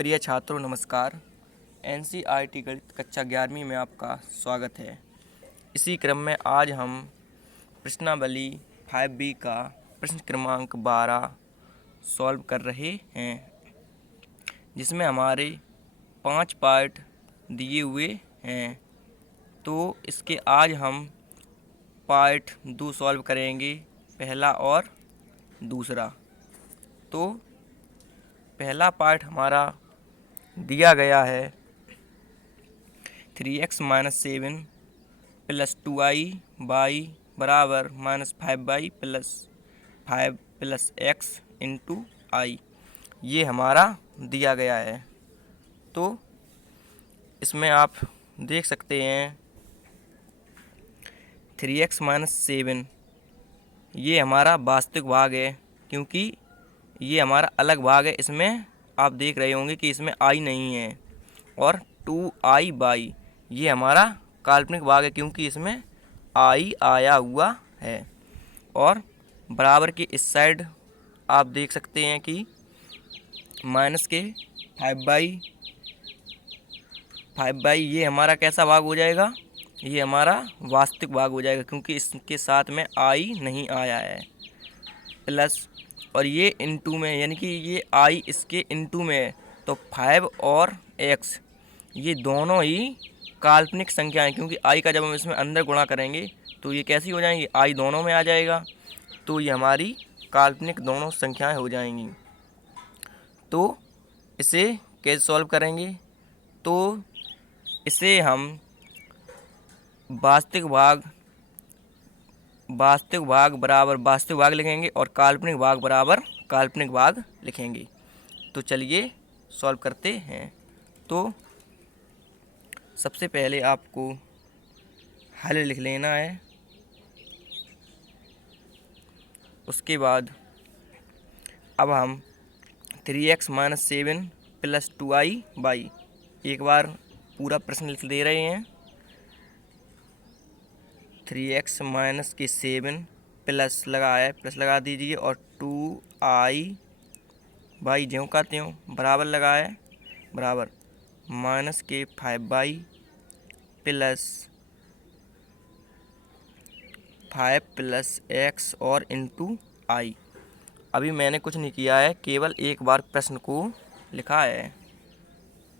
प्रिय छात्रों नमस्कार। एनसीईआरटी गणित कक्षा 11वीं में आपका स्वागत है। इसी क्रम में आज हम प्रश्नावली 5B का प्रश्न क्रमांक 12 सॉल्व कर रहे हैं, जिसमें हमारे 5 पार्ट दिए हुए हैं। तो इसके आज हम पार्ट 2 सॉल्व करेंगे, पहला और दूसरा। तो पहला पार्ट हमारा दिया गया है 3x-7 + 2i y बराबर -5y + 5 + x × i, ये हमारा दिया गया है। तो इसमें आप देख सकते हैं 3x-7 ये हमारा वास्तविक भाग है, क्योंकि ये हमारा अलग भाग है। इसमें आप देख रहे होंगे कि इसमें आई नहीं है। और 2i y ये हमारा काल्पनिक भाग है, क्योंकि इसमें आई आया हुआ है। और बराबर के इस साइड आप देख सकते हैं कि माइनस के 5y ये हमारा कैसा भाग हो जाएगा, ये हमारा वास्तविक भाग हो जाएगा, क्योंकि इसके साथ में आई नहीं आया है। प्लस और ये इनटू में, यानी कि ये आई इसके इनटू में है, तो 5 और x ये दोनों ही काल्पनिक संख्याएं, क्योंकि आई का जब हम इसमें अंदर गुणा करेंगे तो ये कैसी हो जाएंगी, आई दोनों में आ जाएगा, तो ये हमारी काल्पनिक दोनों संख्याएं हो जाएंगी। तो इसे कैसे सॉल्व करेंगे, तो इसे हम वास्तविक भाग बराबर वास्तविक भाग लिखेंगे और काल्पनिक भाग बराबर काल्पनिक भाग लिखेंगे। तो चलिए सॉल्व करते हैं। तो सबसे पहले आपको हल लिख लेना है। उसके बाद अब हम 3x-7 + 2i y, एक बार पूरा प्रश्न लिख दे रहे हैं। 3x-7 प्लस लगा दीजिए और 2i y ज्यों का त्यों बराबर लगाए, बराबर -5y + 5 + x और इंटू आई। अभी मैंने कुछ नहीं किया है, केवल एक बार प्रश्न को लिखा है।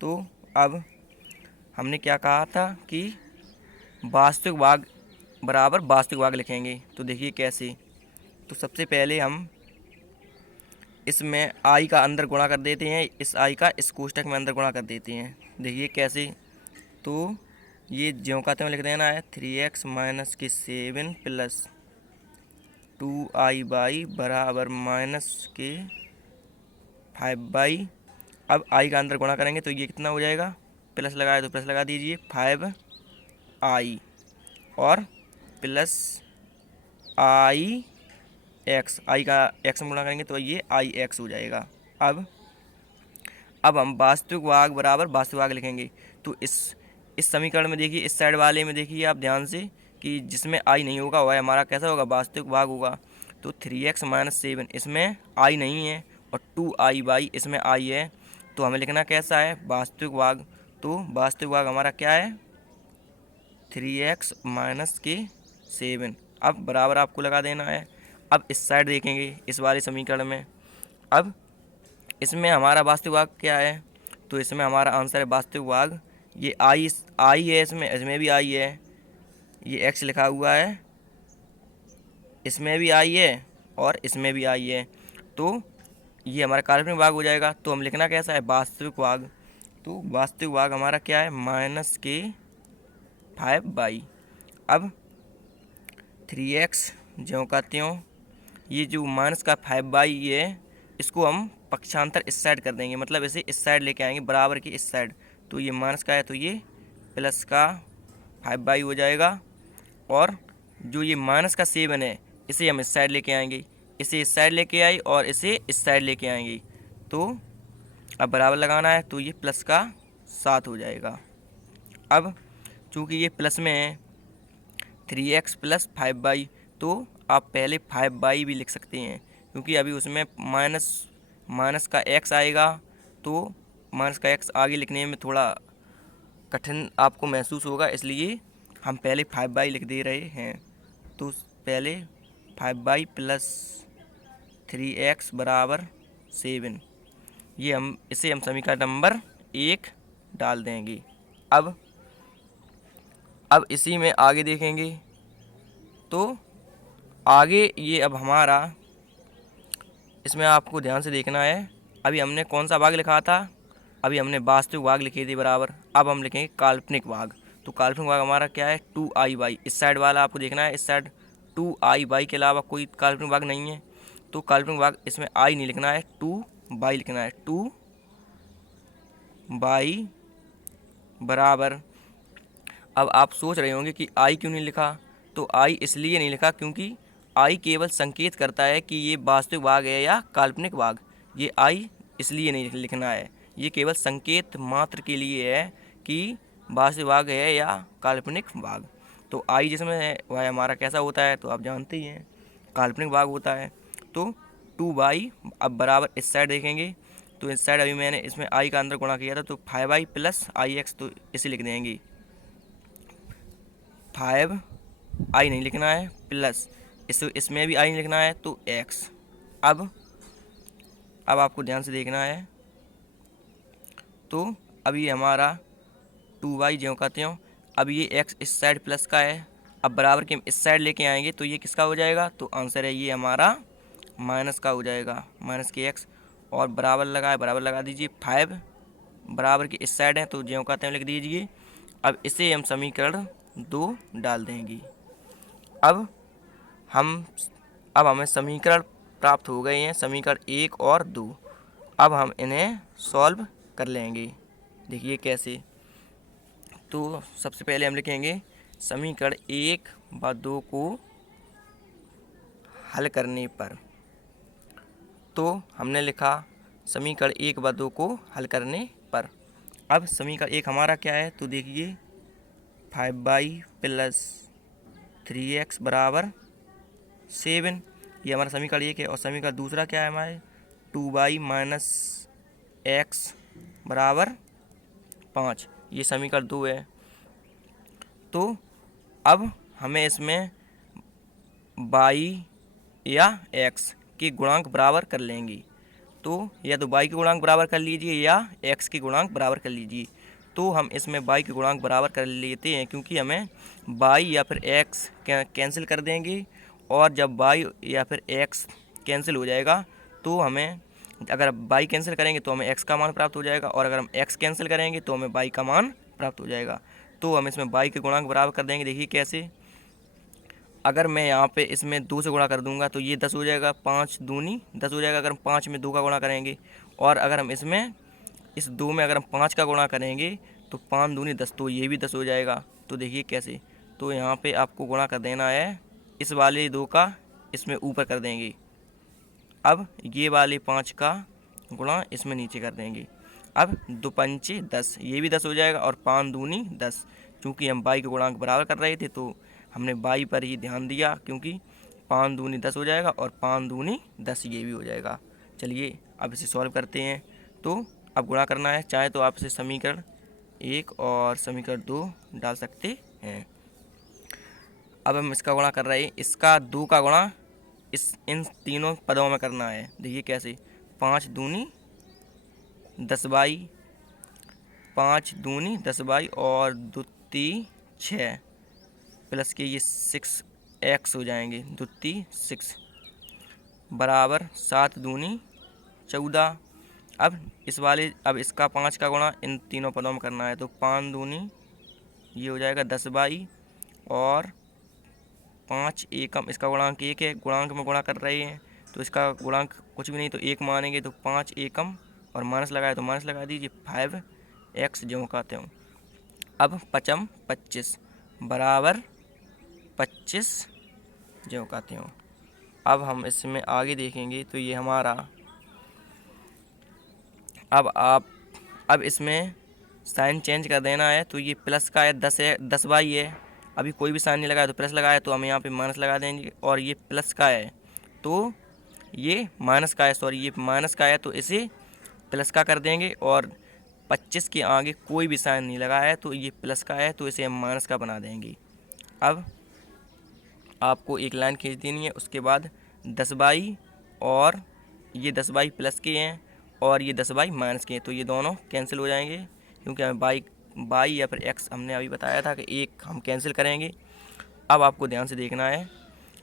तो अब हमने क्या कहा था कि वास्तविक भाग बराबर वास्तविक भाग लिखेंगे। तो देखिए कैसे। तो सबसे पहले हम इसमें आई का अंदर गुणा कर देते हैं, इस आई का इस कोष्ठक में अंदर गुणा कर देते हैं। देखिए कैसे। तो ये ज्यों का त्यों लिख देना है, 3x-7 + 2i y बराबर -5y। अब आई का अंदर गुणा करेंगे तो ये कितना हो जाएगा, प्लस लगाए तो प्लस लगा दीजिए, 5i और प्लस आई एक्स, आई का एक्स में गुणा करेंगे तो ये आई एक्स हो जाएगा। अब हम वास्तविक भाग बराबर वास्तविक भाग लिखेंगे। तो इस समीकरण में देखिए, इस साइड वाले में देखिए आप ध्यान से कि जिसमें आई नहीं होगा वह हमारा कैसा होगा, वास्तविक भाग होगा। तो 3x-7 इसमें आई नहीं है और 2i y इसमें आई है, तो हमें लिखना कैसा है, वास्तविक भाग। तो वास्तविक भाग हमारा क्या है, 3x-7। अब बराबर आपको लगा देना है। अब इस साइड देखेंगे, इस वाले समीकरण में, अब इसमें हमारा वास्तविक भाग क्या है, तो इसमें हमारा आंसर है वास्तविक भाग, ये आई है, इसमें भी आई है, ये x लिखा हुआ है, इसमें भी आई है और इसमें भी आई है, तो ये हमारा काल्पनिक भाग हो जाएगा। तो हम लिखना कैसा है, वास्तविक भाग। तो वास्तविक भाग हमारा क्या है, -5y। अब 3x ज्यों का त्यों, ये जो -5y है इसको हम पक्षांतर इस साइड कर देंगे, मतलब इसे इस साइड लेके आएंगे, बराबर की इस साइड। तो ये माइनस का है तो ये प्लस का 5y हो जाएगा। और जो ये -7 है इसे हम इस साइड लेके आएंगे, इसे इस साइड लेके आई और इसे इस साइड लेके आएंगे। तो अब बराबर लगाना है, तो ये +7 हो जाएगा। अब चूँकि ये प्लस में है 3x + 5y, तो आप पहले 5y भी लिख सकते हैं, क्योंकि अभी उसमें माइनस का x आएगा, तो माइनस का एक्स आगे लिखने में थोड़ा कठिन आपको महसूस होगा, इसलिए हम पहले 5/, लिख दे रहे हैं। तो पहले 5/, प्लस 3x बराबर 7, ये इसे हम समीकरण नंबर 1 डाल देंगे। अब इसी में आगे देखेंगे तो आगे ये अब हमारा, इसमें आपको ध्यान से देखना है। अभी हमने कौन सा भाग लिखा था, अभी हमने वास्तविक भाग लिखे थे बराबर। अब हम लिखेंगे काल्पनिक भाग। तो काल्पनिक भाग हमारा क्या है, 2i/, इस साइड वाला आपको देखना है, इस साइड 2i/, के अलावा कोई काल्पनिक भाग नहीं है। तो काल्पनिक भाग इसमें i नहीं लिखना है, 2/, लिखना है। 2/, बराबर, अब आप सोच रहे होंगे कि i क्यों नहीं लिखा। तो i इसलिए नहीं लिखा क्योंकि i केवल संकेत करता है कि ये वास्तविक भाग है या काल्पनिक भाग। ये i इसलिए नहीं लिखना है, ये केवल संकेत मात्र के लिए है कि वास्तविक भाग है या काल्पनिक भाग। तो i जिसमें है वह हमारा कैसा होता है, तो आप जानते ही हैं, काल्पनिक भाग होता है। तो 2/, अब बराबर इस साइड देखेंगे तो इस साइड अभी मैंने इसमें i का अंदर गुणा किया था, तो 5i प्लस ix, तो इसे लिख देंगे 5i नहीं लिखना है, प्लस इसमें भी i नहीं लिखना है, तो x। अब आपको ध्यान से देखना है। तो अब ये हमारा 2y ज्यों का त्यों, अब ये x इस साइड प्लस का है, अब बराबर के हम इस साइड लेके आएंगे तो ये किसका हो जाएगा, तो आंसर है ये हमारा माइनस का हो जाएगा, माइनस के x। और बराबर लगाए, बराबर लगा दीजिए, 5 बराबर के इस साइड है तो ज्यों का त्यों लिख दीजिए। अब इसे हम समीकरण 2 डाल देंगे। अब हमें समीकरण प्राप्त हो गए हैं, समीकरण 1 और 2। अब हम इन्हें सॉल्व कर लेंगे। देखिए कैसे। तो सबसे पहले हम लिखेंगे समीकरण 1 व 2 को हल करने पर। तो हमने लिखा समीकरण 1 व 2 को हल करने पर। अब समीकरण 1 हमारा क्या है, तो देखिए 5/, प्लस 3x बराबर 7, ये हमारा समीकरण 1 है। और समीकरण दूसरा क्या है हमारे, 2/, माइनस x बराबर 5, ये समीकरण 2 है। तो अब हमें इसमें y या x के गुणांक बराबर कर लेंगे। तो या तो y के गुणांक बराबर कर लीजिए या x के गुणांक बराबर कर लीजिए। तो हम इसमें y के गुणांक बराबर कर लेते हैं, क्योंकि हमें y या फिर x कैंसिल कर देंगे। और जब y या फिर x कैंसिल हो जाएगा तो हमें, अगर y कैंसिल करेंगे तो हमें x का मान प्राप्त हो जाएगा, और अगर हम x कैंसिल करेंगे तो हमें y का मान प्राप्त हो जाएगा। तो हम इसमें y के गुणांक बराबर कर देंगे। देखिए कैसे, अगर मैं यहाँ पे इसमें 2 से गुणा कर दूंगा तो ये 10 हो जाएगा, 5 दूनी 10 हो जाएगा अगर हम 5 में 2 का गुणा करेंगे। और अगर हम इसमें इस 2 में अगर हम 5 का गुणा करेंगे तो 5 दूनी 10, तो ये भी 10 हो जाएगा। तो देखिए कैसे, तो यहाँ पे आपको गुणा कर देना है, इस वाले 2 का इसमें ऊपर कर देंगे। अब ये वाले 5 का गुणा इसमें नीचे कर देंगे। अब 2 पंचे 10, ये भी 10 हो जाएगा, और 5 दूनी 10। चूँकि हम y के गुणांक बराबर कर रहे थे तो हमने y पर ही ध्यान दिया, क्योंकि 5 दूनी 10 हो जाएगा और 5 दूनी 10 ये भी हो जाएगा। चलिए अब इसे सॉल्व करते हैं। तो अब गुणा करना है, चाहे तो आप इसे समीकरण 1 और समीकरण 2 डाल सकते हैं। अब हम इसका गुणा कर रहे हैं, इसका 2 का गुणा इन तीनों पदों में करना है। देखिए कैसे, 5 दूनी 10/, 5 दूनी 10/, और 2 3 6, प्लस के ये 6x हो जाएंगे, 2 3 6 बराबर 7 दूनी 14। अब इसका 5 का गुणा इन तीनों पदों में करना है। तो 5 दूनी ये हो जाएगा 10/, और 5 एकम, इसका गुणांक 1 है, गुणांक में गुणा कर रहे हैं तो इसका गुणांक कुछ भी नहीं, तो 1 मानेंगे। तो 5 एकम और माइनस लगाए तो माइनस लगा दीजिए, 5x ज्यों का त्यों। अब 5 25 बराबर 25 ज्यों का त्यों। अब हम इसमें आगे देखेंगे तो ये हमारा, अब इसमें साइन चेंज कर देना है। तो ये प्लस का है, 10 है, 10/, है। अभी कोई भी साइन नहीं लगाया तो प्लस लगाया, तो हम यहाँ पे माइनस लगा देंगे। और ये प्लस का है तो ये माइनस का है, सॉरी ये माइनस का है तो इसे प्लस का कर देंगे। और 25 के आगे कोई भी साइन नहीं लगा है तो ये प्लस का है, तो इसे हम माइनस का बना देंगे। अब आपको एक लाइन खींच देनी है, उसके बाद 10/, और ये 10/, प्लस के हैं और ये 10/, माइनस के हैं, तो ये दोनों कैंसिल हो जाएंगे, क्योंकि हमें बाई या फिर एक्स हमने अभी बताया था कि एक हम कैंसिल करेंगे। अब आपको ध्यान से देखना है,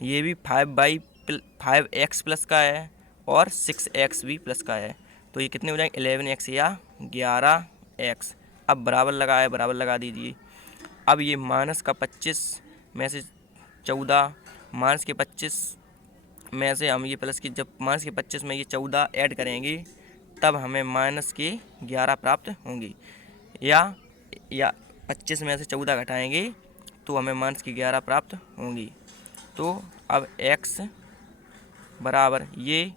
ये भी 5x प्लस का है और 6x भी प्लस का है, तो ये कितने हो जाएंगे 11x या 11x। अब बराबर लगा है, बराबर लगा दीजिए। अब ये माइनस का 25 में से 14, माइनस के 25 में से हम ये प्लस की, जब माइनस के 25 में ये 14 ऐड करेंगे तब हमें माइनस के 11 प्राप्त होंगे, या 25 में से 14 घटाएंगे तो हमें माइनस की 11 प्राप्त होंगी। तो अब x बराबर ये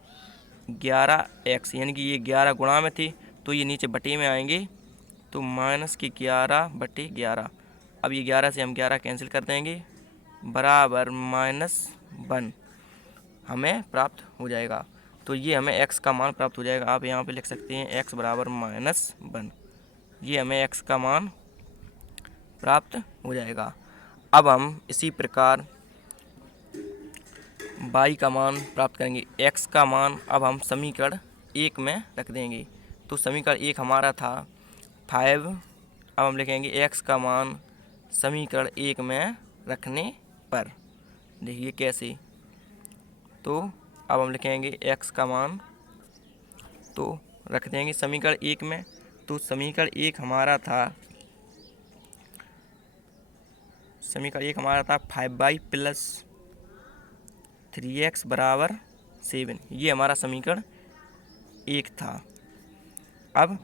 11x, यानी कि ये 11 गुणा में थे तो ये नीचे बटे में आएंगे, तो माइनस की 11/11। अब ये 11 से हम 11 कैंसिल कर देंगे, बराबर -1 हमें प्राप्त हो जाएगा। तो ये हमें x का मान प्राप्त हो जाएगा। आप यहाँ पे लिख सकते हैं x बराबर -1, ये हमें x का मान प्राप्त हो जाएगा। अब हम इसी प्रकार y का मान प्राप्त करेंगे। x का मान अब हम समीकरण 1 में रख देंगे, तो समीकरण 1 हमारा था 5। अब हम लिखेंगे x का मान समीकरण 1 में रखने पर, देखिए कैसे। तो अब हम लिखेंगे x का मान, तो रख देंगे समीकरण 1 में। तो समीकरण 1 हमारा था 5y प्लस 3x बराबर 7, ये हमारा समीकरण 1 था। अब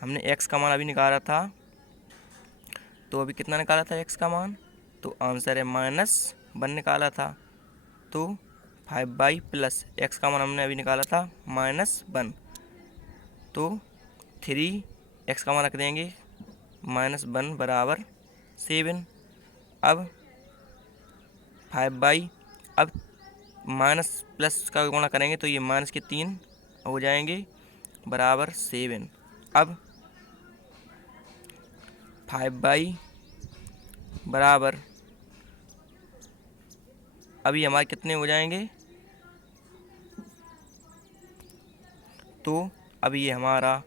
हमने x का मान अभी निकाला था, तो अभी कितना निकाला था x का मान, तो आंसर है -1 निकाला था। तो 5y प्लस x का मान हमने अभी निकाला था -1, तो 3x का मान रख देंगे -1 बराबर 7। अब 5y, अब माइनस प्लस का गुणा करेंगे तो ये माइनस के 3 हो जाएंगे बराबर 7। अब 5y बराबर, अभी हमारे कितने हो जाएंगे, तो अभी ये हमारा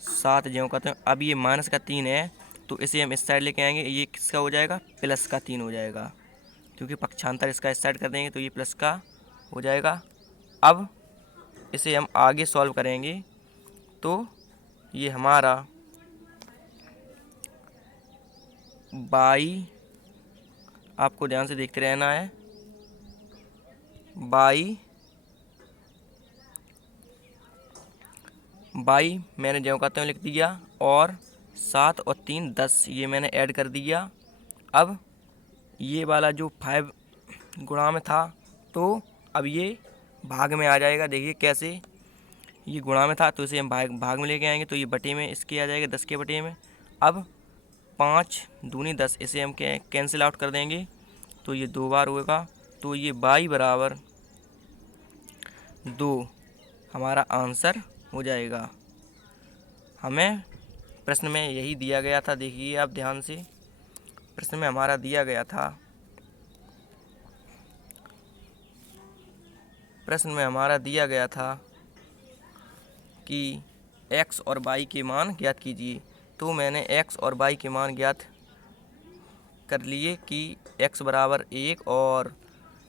7 ज्यों का, तो अब ये माइनस का 3 है तो इसे हम इस साइड लेके आएंगे, ये किसका हो जाएगा, प्लस का 3 हो जाएगा, क्योंकि पक्षांतर इसका इस साइड कर देंगे तो ये प्लस का हो जाएगा। अब इसे हम आगे सॉल्व करेंगे, तो ये हमारा बाई, आपको ध्यान से देखते रहना है, बाई मैंने ज्यों का त्यों लिख दिया, और 7 और 3 10 ये मैंने ऐड कर दिया। अब ये वाला जो 5 गुणा में था तो अब ये भाग में आ जाएगा, देखिए कैसे। ये गुणा में था तो इसे हम भाग में लेके आएंगे, तो ये बटे में इसके आ जाएगा, 10 के बटे में। अब 5 दूनी 10, इसे हम कैंसिल आउट कर देंगे, तो ये 2 बार होगा, तो ये y बराबर 2 हमारा आंसर हो जाएगा। हमें प्रश्न में यही दिया गया था, देखिए आप ध्यान से, प्रश्न में हमारा दिया गया था, प्रश्न में हमारा दिया गया था कि x और y के मान ज्ञात कीजिए। तो मैंने x और y के मान ज्ञात कर लिए कि x बराबर 1 और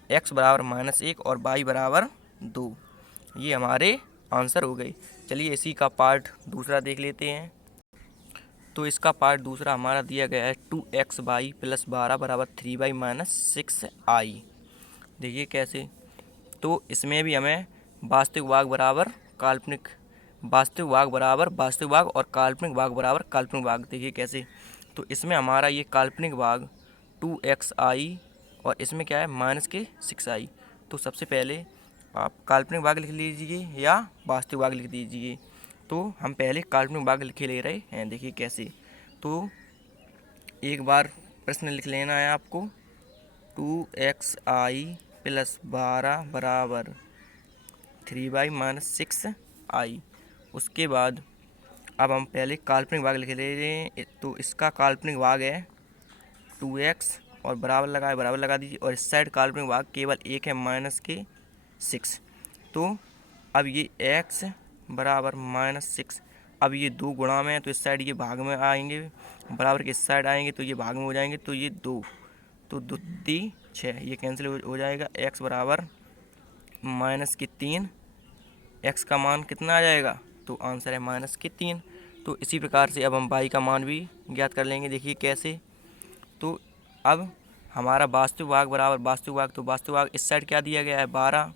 x बराबर -1 और y बराबर 2, ये हमारे आंसर हो गए। चलिए इसी का पार्ट दूसरा देख लेते हैं। तो इसका पार्ट दूसरा हमारा दिया गया है 2xy प्लस 12 बराबर 3y माइनस 6i। देखिए कैसे। तो इसमें भी हमें वास्तविक भाग बराबर काल्पनिक, वास्तविक भाग बराबर वास्तविक भाग और काल्पनिक भाग बराबर काल्पनिक भाग, देखिए कैसे। तो इसमें हमारा ये काल्पनिक भाग 2xi और इसमें क्या है -6i। तो सबसे पहले आप काल्पनिक भाग लिख लीजिए या वास्तविक भाग लिख दीजिए। तो हम पहले काल्पनिक भाग लिखे ले रहे हैं, देखिए कैसे। तो एक बार प्रश्न लिख लेना है आपको, 2xi प्लस 12 बराबर 3y माइनस 6i। उसके बाद अब हम पहले काल्पनिक भाग लिख ले रहे हैं, तो इसका काल्पनिक भाग है 2x और बराबर लगा दीजिए, और इस साइड काल्पनिक भाग केवल एक है -6। तो अब ये x बराबर -6, अब ये 2 गुणा में है तो इस साइड ये भाग में आएंगे, बराबर के इस साइड आएंगे तो ये भाग में हो जाएंगे, तो ये 2, तो 2 × 6, ये कैंसिल हो जाएगा। x बराबर -3, x का मान कितना आ जाएगा, तो आंसर है -3। तो इसी प्रकार से अब हम y का मान भी ज्ञात कर लेंगे। देखिए कैसे, तो अब हमारा वास्तविक भाग बराबर वास्तविक भाग, तो वास्तविक भाग इस साइड क्या दिया गया है 12,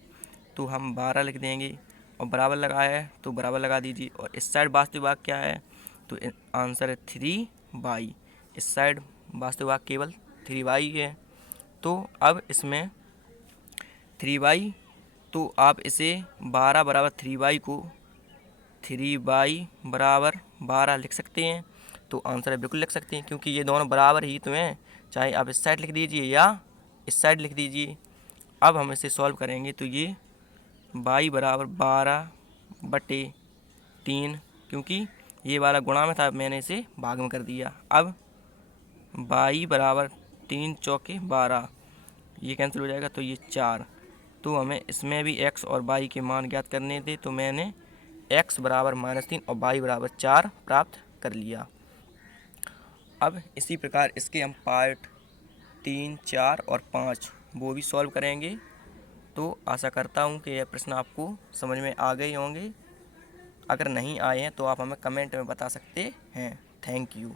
तो हम 12 लिख देंगे, और बराबर लगाया है तो बराबर लगा दीजिए, और इस साइड वास्तविक भाग क्या है, तो आंसर है 3y। इस साइड वास्तविक भाग केवल 3y है। तो अब इसमें 3y, तो आप इसे 12 बराबर 3y को 3y बराबर 12 लिख सकते हैं, तो आंसर है बिल्कुल लिख सकते हैं, क्योंकि ये दोनों बराबर ही तो हैं, चाहे आप इस साइड लिख दीजिए या इस साइड लिख दीजिए। अब हम इसे सॉल्व करेंगे तो ये y बराबर 12/3, क्योंकि ये वाला गुणा में था, मैंने इसे भाग में कर दिया। अब y बराबर 3 चौके 12, ये कैंसिल हो जाएगा, तो ये 4। तो हमें इसमें भी x और y के मान ज्ञात करने थे, तो मैंने x बराबर -3 और y बराबर 4 प्राप्त कर लिया। अब इसी प्रकार इसके हम पार्ट 3, 4 और 5 वो भी सॉल्व करेंगे। तो आशा करता हूँ कि यह प्रश्न आपको समझ में आ गए होंगे। अगर नहीं आए हैं तो आप हमें कमेंट में बता सकते हैं। Thank you.